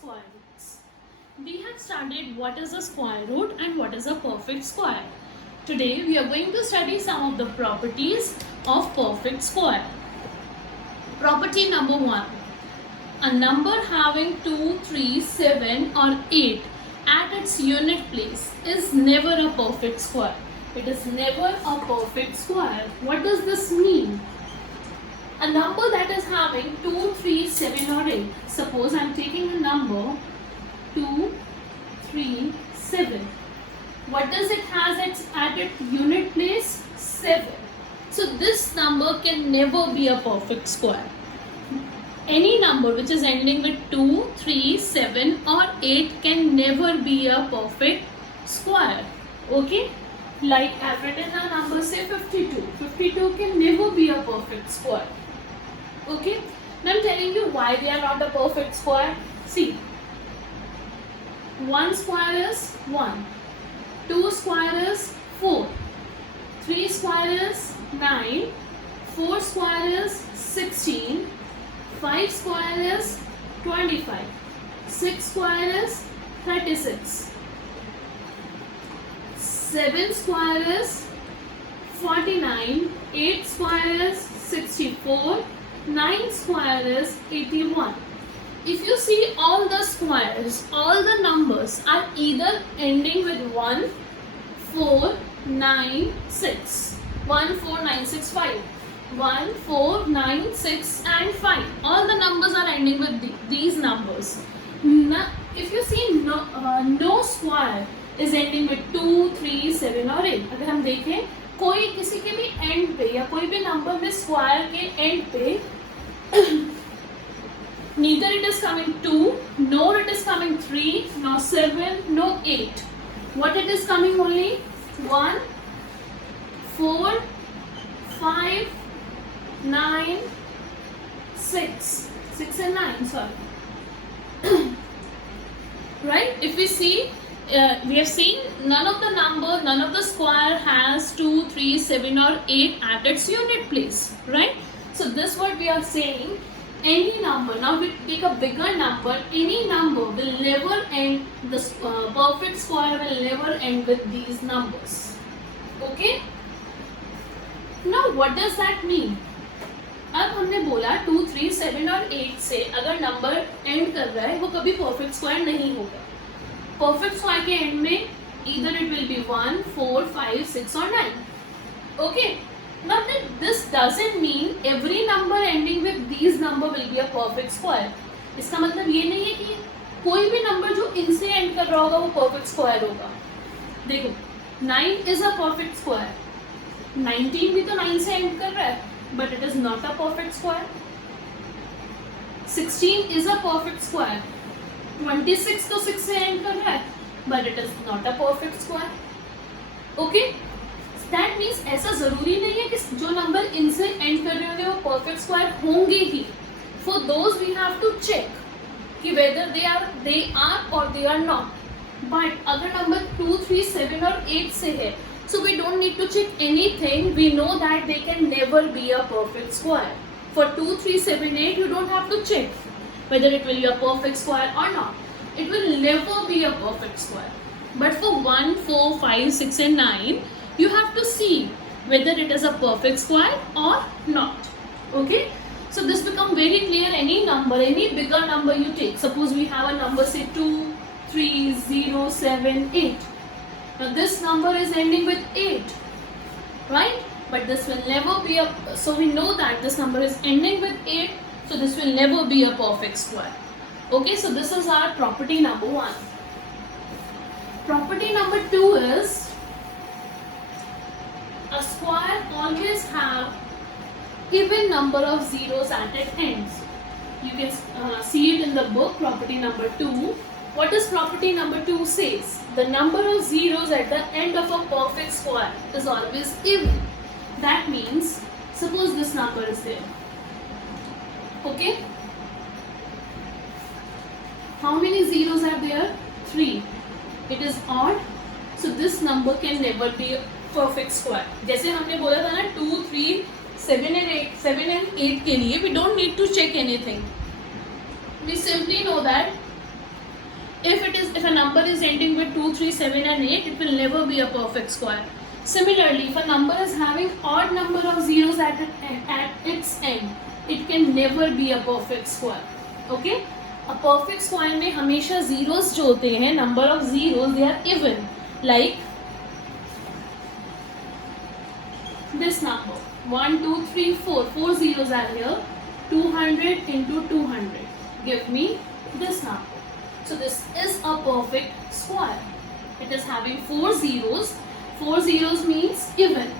square roots. We have studied what is a square root and what is a perfect square. Today we are going to study some of the properties of perfect square. Property number 1. A number having 2, 3, 7 or 8 at its unit place is never a perfect square. It is never a perfect square. What does this mean? A number that is having 2, 3, 7 or 8. Suppose I am taking a number 2, 3, 7. What does it has at its unit place? 7. So this number can never be a perfect square. Any number which is ending with 2, 3, 7 or 8 can never be a perfect square. Okay? Like I have written a number, say 52. 52 can never be a perfect square. Okay? Now I am telling you why they are not a perfect square. See, 1 square is 1, 2 square is 4, 3 square is 9, 4 square is 16, 5 square is 25, 6 square is 36, 7 square is 49, 8 square is 64, 9 square is 81. If you see all the squares, all the numbers are either ending with 1, 4, 9, 6. 1, 4, 9, 6, 5. 1, 4, 9, 6 and 5. All the numbers are ending with these numbers. Now, if you see no square is ending with 2, 3, 7 or 8. अगर हम देखें कोई किसी के भी and पे या कोई भी नंबर में स्क्वायर के एंड पे neither it is coming 2, nor it is coming 3, nor 7, nor 8. What it is coming only? 1, 4, 5, 9, 6. 6 and 9, sorry. Right? If we see, we have seen none of the square has 2, 3, 7 or 8 at its unit place. Right? So this what we are saying. Any number, now we take a bigger number, any number will never end, the perfect square will never end with these numbers. Okay? Now what does that mean? अब हमने बोला 2, 3, 7 और 8 से अगर number and कर रहा है वो कभी परफेक्ट स्क्वायर नहीं होगा. परफेक्ट स्क्वायर के एंड में either it will be 1, 4, 5, 6 or 9. Okay? Now this doesn't mean every number ending with these number will be a perfect square. इसका मतलब ये नहीं है कि कोई भी नंबर जो इनसे एंड कर रहा होगा वो perfect square होगा. देखो 9 is a perfect square. 19 भी तो 9 से एंड कर रहा है, but it is not a perfect square. 16 is a perfect square. 26 तो 6 से एंड कर रहा है, but it is not a perfect square. Okay? That means ऐसा जरूरी नहीं है कि जो नंबर इनसे एंड कर रहे होंगे वो परफेक्ट स्क्वायर होंगे ही. For those we have to check कि whether they are or they are not. But अगर नंबर 2, 3, 7 और 8 से है, so we don't need to check anything. We know that they can never be a perfect square. For 2, 3, 7, 8 you don't have to check whether it will be a perfect square or not. It will never be a perfect square. But for 1, 4, 5, 6 and 9 you have to see whether it is a perfect square or not. Okay? So this become very clear. Any number, any bigger number you take. Suppose we have a number say 2, 3, 0, 7, 8. Now this number is ending with 8. Right? But this will never be a... So we know that this number is ending with 8. So this will never be a perfect square. Okay? So this is our property number 1. Property number 2 is... a square always have even number of zeros at its ends. You can see it in the book, property number 2. What does property number 2 says? The number of zeros at the end of a perfect square is always even. That means, suppose this number is there. Okay? How many zeros are there? 3. It is odd. So this number can never be perfect square. जैसे हमने बोला था ना 2, 3, 7 and 8 के लिए we don't need to check anything. We simply know that If a number is ending with 2, 3, 7 and 8, it will never be a perfect square. Similarly, if a number is having odd number of zeros at its end, it can never be a perfect square. Okay? A perfect square में हमेशा zeros जो होते हैं, number of zeros, they are even. Like this number 1, 2, 3, 4. 4 zeros are here. 200 into 200. Give me this number. So this is a perfect square. It is having 4 zeros. 4 zeros means even.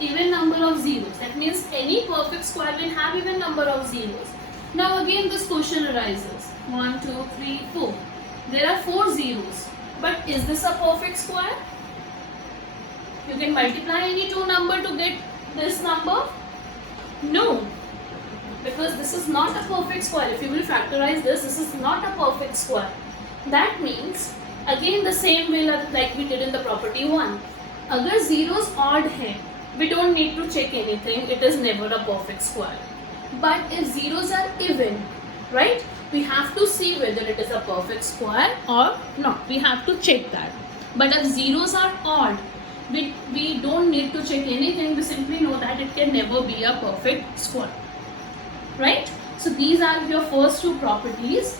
Even number of zeros. That means any perfect square will have even number of zeros. Now again this question arises. 1, 2, 3, 4. There are 4 zeros. But is this a perfect square? You can multiply any two number to get this number? No. Because this is not a perfect square. If you will factorize this is not a perfect square. That means again the same way like we did in the property 1. अगर zeros odd हैं, we don't need to check anything. It is never a perfect square. But if zeros are even, right? We have to see whether it is a perfect square or not. We have to check that. But if zeros are odd, we don't need to check anything. We simply know that it can never be a perfect square. Right? So these are your first two properties.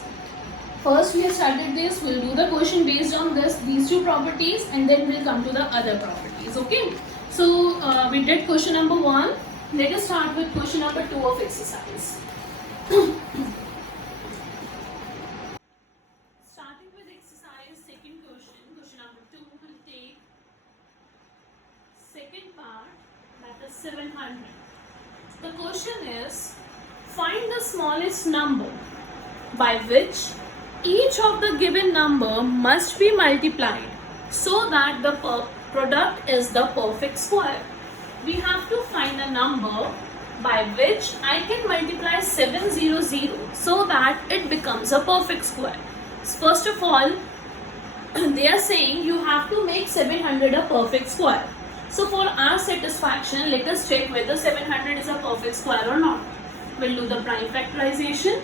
First we have started this, we'll do the question based on these two properties, and then we'll come to the other properties. Okay? So we did question number 1. Let us start with question number 2 of exercise. Starting with exercise, second question number 2, will take second part, that is 700. The question is, find the smallest number by which each of the given number must be multiplied so that the product is the perfect square. We have to find a number by which I can multiply 700 so that it becomes a perfect square. First of all, they are saying you have to make 700 a perfect square. So for our satisfaction, let us check whether 700 is a perfect square or not. We'll do the prime factorization.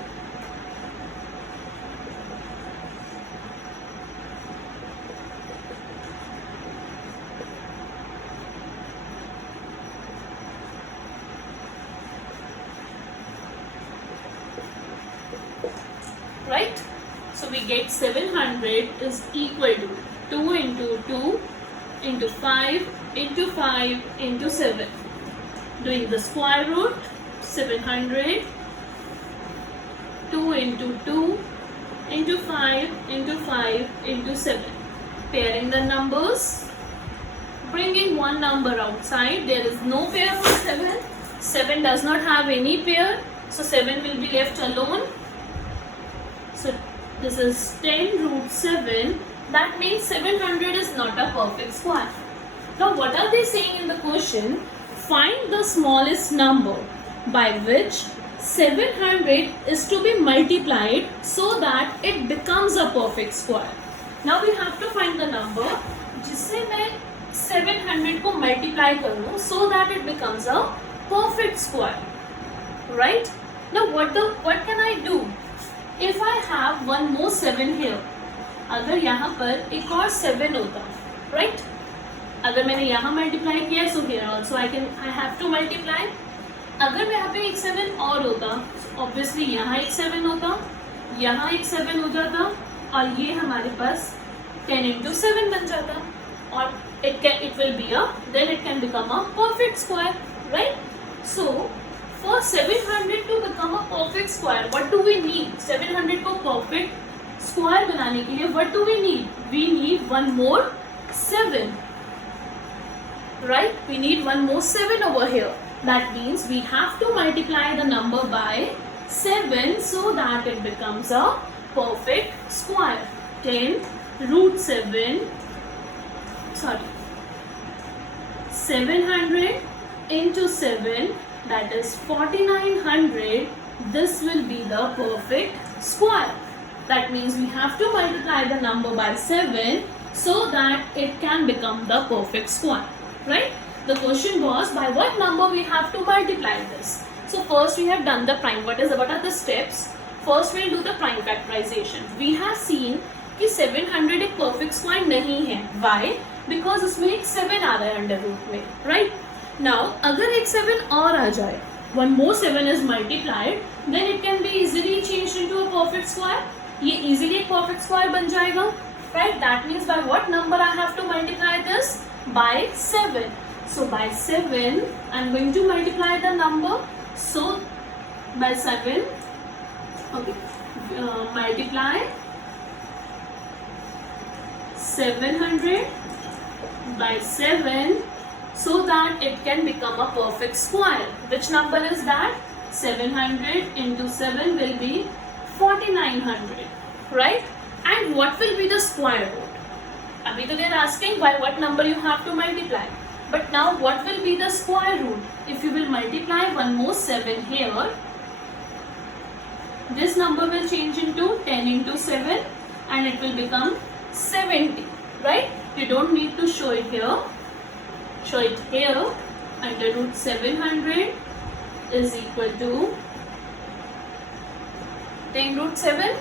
Right? So we get 700 is equal to 2 into 2 into 5 into 5 into 7. Doing the square root, 700, 2 into 2 into 5 into 5 into 7. Pairing the numbers, bringing one number outside. There is no pair for 7. 7 does not have any pair, so 7 will be left alone. So this is 10 root 7. That means 700 is not a perfect square. Now what are they saying in the question? Find the smallest number by which 700 is to be multiplied so that it becomes a perfect square. Now we have to find the number जिससे मैं 700 को multiply करूँ so that it becomes a perfect square. Right? Now what can I do? If I have one more 7 here, अगर यहाँ पर एक और 7 होता, right? अगर मैंने यहाँ multiply किया, so here also I have to multiply. अगर मैं यहाँ पे एक 7 और होता, obviously यहाँ एक 7 होता, यहाँ एक 7 हो जाता, और ये हमारे पास 10 into 7 बन जाता, और then it can become a perfect square, right? So for 700 to become a perfect square, what do we need? 700 को perfect square बनाने के लिए what do we need? We need one more 7, right? We need one more 7 over here. That means we have to multiply the number by 7 so that it becomes a perfect square. 10 root 7, 700 into 7, that is 4900. This will be the perfect square. That means we have to multiply the number by 7 so that it can become the perfect square, right? The question was by what number we have to multiply this. So first we have done the prime. What are the steps? First we'll do the prime factorization. We have seen कि 700 एक perfect square नहीं है. Y? Because इसमें एक 7 आ रहा है under root में, right. Now अगर एक 7 और आ जाए, one more 7 is multiplied, then it can be easily changed into a perfect square. ये easily एक perfect square बन जाएगा, right? That means by what number I have to multiply this? By 7. So by 7 I'm going to multiply the number. So by 7, okay, multiply 700 by 7 so that it can become a perfect square. Which number is that? 700 into 7 will be 4900, right? And what will be the square root? Abhi to they are asking by what number you have to multiply. But now what will be the square root? If you will multiply one more 7 here, this number will change into 10 into 7 and it will become 70, right? You don't need to show it here. Show it here. Under root 700 is equal to 10 root 7.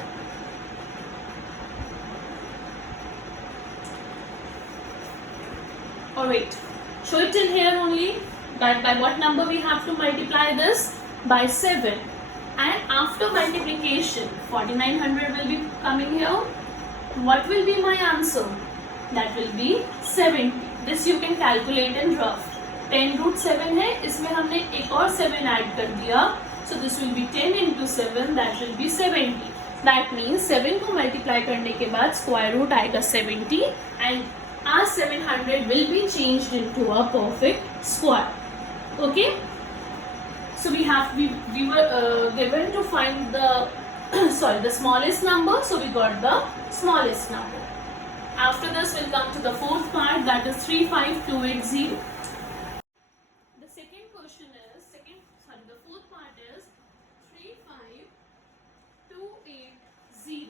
Alright, show it till here only. That by what number we have to multiply this? By 7. And after multiplication, 4900 will be coming here. What will be my answer? That will be 70. This you can calculate in rough. 10 root 7 है, इसमें हमने एक और 7 add कर दिया. So this will be 10 into 7, that will be 70. That means 7 को multiply करने के बाद square root आएगा 70 and our 700 will be changed into a perfect square. Okay? So we were given to find the the smallest number, so we got the smallest number. After this we'll come to the fourth part, that is 35280. The second question is, the fourth part is 35280.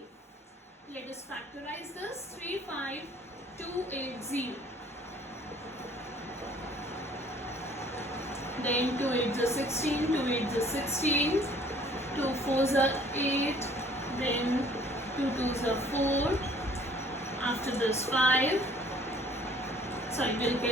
Let us factorize this. 35280. Then 2 8s are 16, 2 8s are 16, 2 4s are 8, then 2 2s are 4, after this 5, sorry we'll do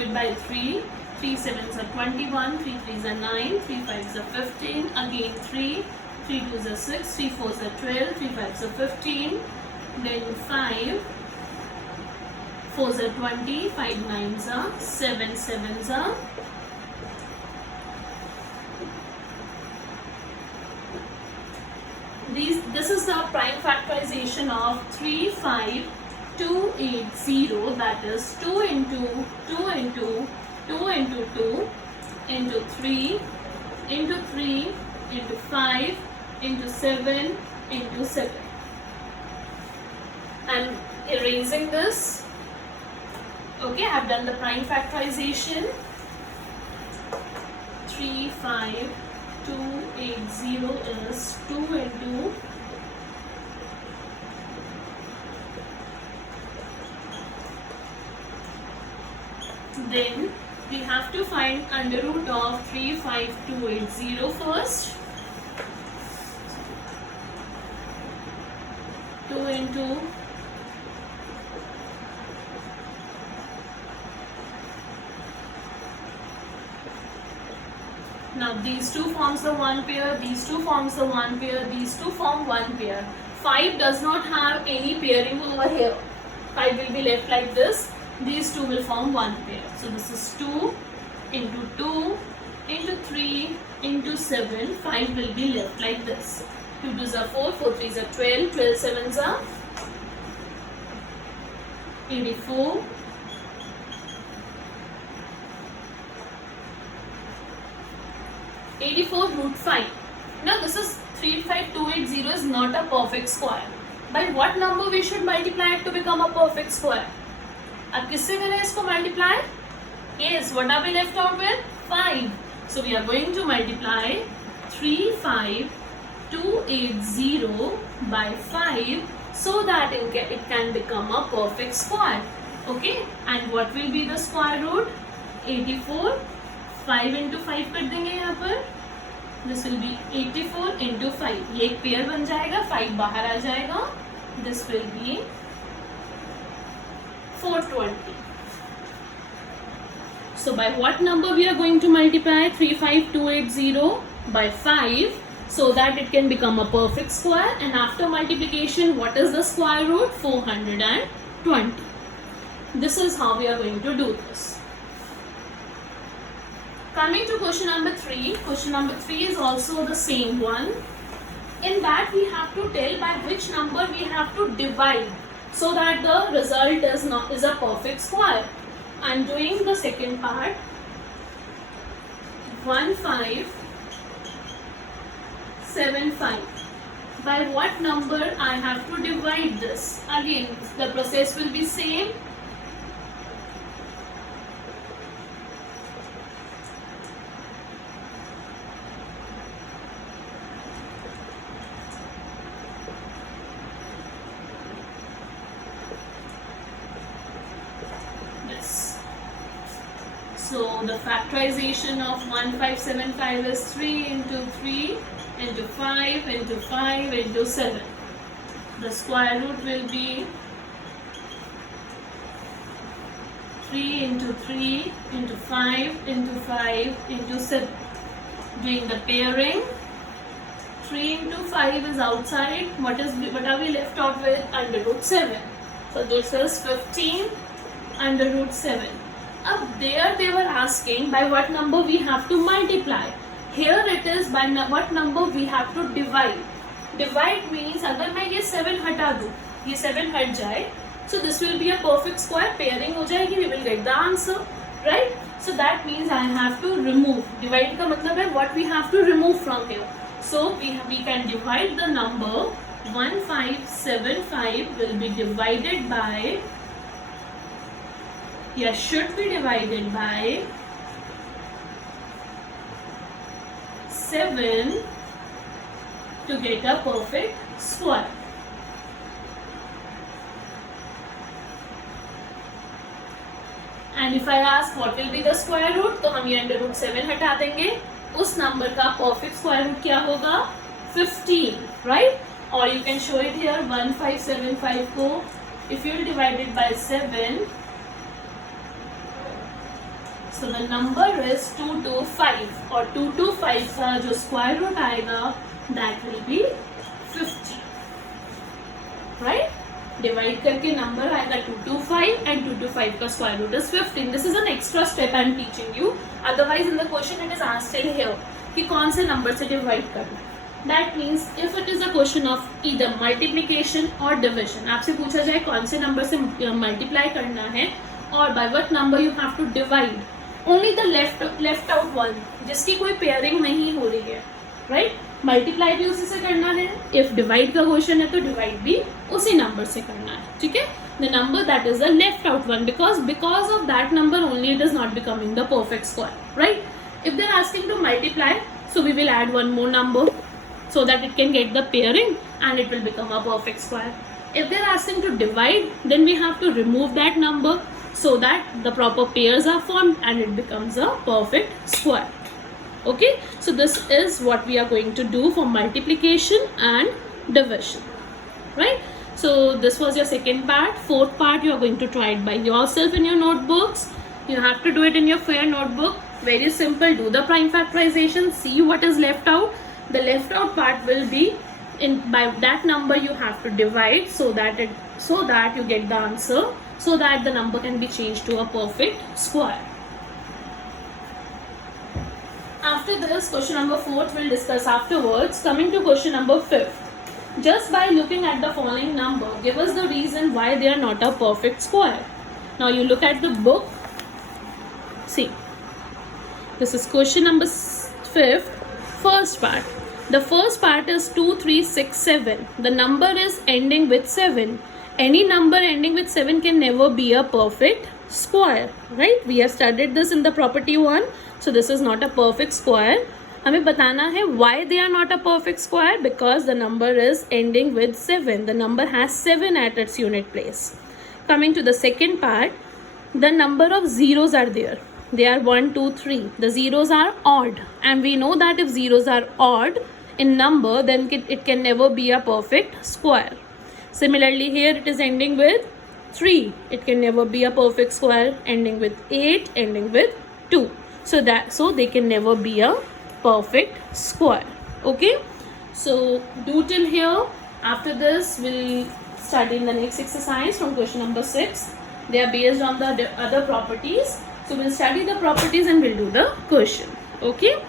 it by 3, 3 7s are 21, 3 3s are 9, 3 5s are 15, again 3, 3 2s are 6, 3 4s are 12, 3 5s are 15, then 5, 4s are 20, 5 9s are 7, 7s are this is the prime factorization of 35280, that is 2 into 2 into 2 into 2 into 3 into 3 into 5 into 7 into 7. I'm erasing this. Okay, I've done the prime factorization. 35280 is 2 into then we have to find under root of 35280 first. 2 into now these two forms the one pair, these two forms the one pair, these two form one pair. 5 does not have any pairing over here. 5 will be left like this. These two will form one pair. So this is 2 into 2 into 3 into 7. 5 will be left like this. 2 2s are 4, 4 3s are 12, 12 7s are 84. 84 root 5. Now this is 35280 is not a perfect square. By what number we should multiply it to become a perfect square? अब किससे करें इसको multiply? Yes, what are we left out with? 5. So we are going to multiply 35280 by 5 so that it can become a perfect square. Okay? And what will be the square root? 84. 5 into 5 कर देंगे यहाँ पर. This will be 84 into 5. ये एक pair बन जाएगा. 5 बाहर आ जाएगा. this will be 420. So by what number we are going to multiply 35280? By 5, so that it can become a perfect square, and after multiplication, what is the square root? 420. This is how we are going to do this. Coming to question number 3. Question number 3 is also the same one. In that we have to tell by which number we have to divide so that the result is a perfect square. I am doing the second part. 1575. By what number I have to divide this? Again, the process will be same. So the factorization of 1575 is 3 into 3 into 5 into 5 into 7. The square root will be 3 into 3 into 5 into 5 into 7. Doing the pairing, 3 into 5 is outside. What are we left out with? Under root 7. So this is 15 under root 7. Up there they were asking by what number we have to multiply. Here it is by what number we have to divide. Divide means अगर मैं ये 7 हटा दूँ, ये 7 हट जाए, so this will be a perfect square. Pairing हो जाएगी, we will get the answer, right? So that means I have to remove. Divide का मतलब है what we have to remove from here. So we can divide the number 1575 will be divided by, should be divided by 7 to get a perfect square. And if I ask what will be the square root, तो हम ये under root 7 हटा देंगे. उस number का perfect square root क्या होगा? 15, right? Or you can show it here. 1575 को if you divide it by 7, so the number is 225 और 225 का जो square root आएगा that will be 50, right? Divide करके number आएगा 225 and 225 का square root is 15. This is an extra step I am teaching you. Otherwise in the question it is asked in here कि कौन से number से divide करना है. That means if it is a question of either multiplication or division, आपसे पूछा जाए कौन से number से multiply करना है और by what number you have to divide, only the left out one जिसकी कोई pairing नहीं हो रही है, right? Multiply भी उसी से करना है. If divide का question है तो divide भी उसी number से करना है, ठीक है? The number that is the left out one, because of that number only it is not becoming the perfect square, right? If they are asking to multiply, so we will add one more number so that it can get the pairing and it will become a perfect square. If they are asking to divide, then we have to remove that number so that the proper pairs are formed and it becomes a perfect square. Okay, so this is what we are going to do for multiplication and division, right? So this was your second part. Fourth part you are going to try it by yourself in your notebooks. You have to do it in your fair notebook. Very simple. Do the prime factorization, see what is left out. The left out part will be by that number you have to divide so that you get the answer, so that the number can be changed to a perfect square. After this, question number 4th we'll discuss afterwards. Coming to question number 5th. Just by looking at the following number, give us the reason why they are not a perfect square. Now you look at the book. See, this is question number 5th, first part. The first part is 2367. The number is ending with 7. Any number ending with 7 can never be a perfect square, right? We have studied this in the property 1. So this is not a perfect square. हमें बताना है why they are not a perfect square, because the number is ending with 7. The number has 7 at its unit place. Coming to the second part, the number of zeros are there. They are 1, 2, 3. The zeros are odd, and we know that if zeros are odd in number, then it can never be a perfect square. Similarly, here it is ending with 3. It can never be a perfect square. Ending with 8, ending with 2. So they can never be a perfect square. Okay. So do till here. After this, we'll study in the next exercise from question number 6. They are based on the other properties. So we'll study the properties and we'll do the question. Okay.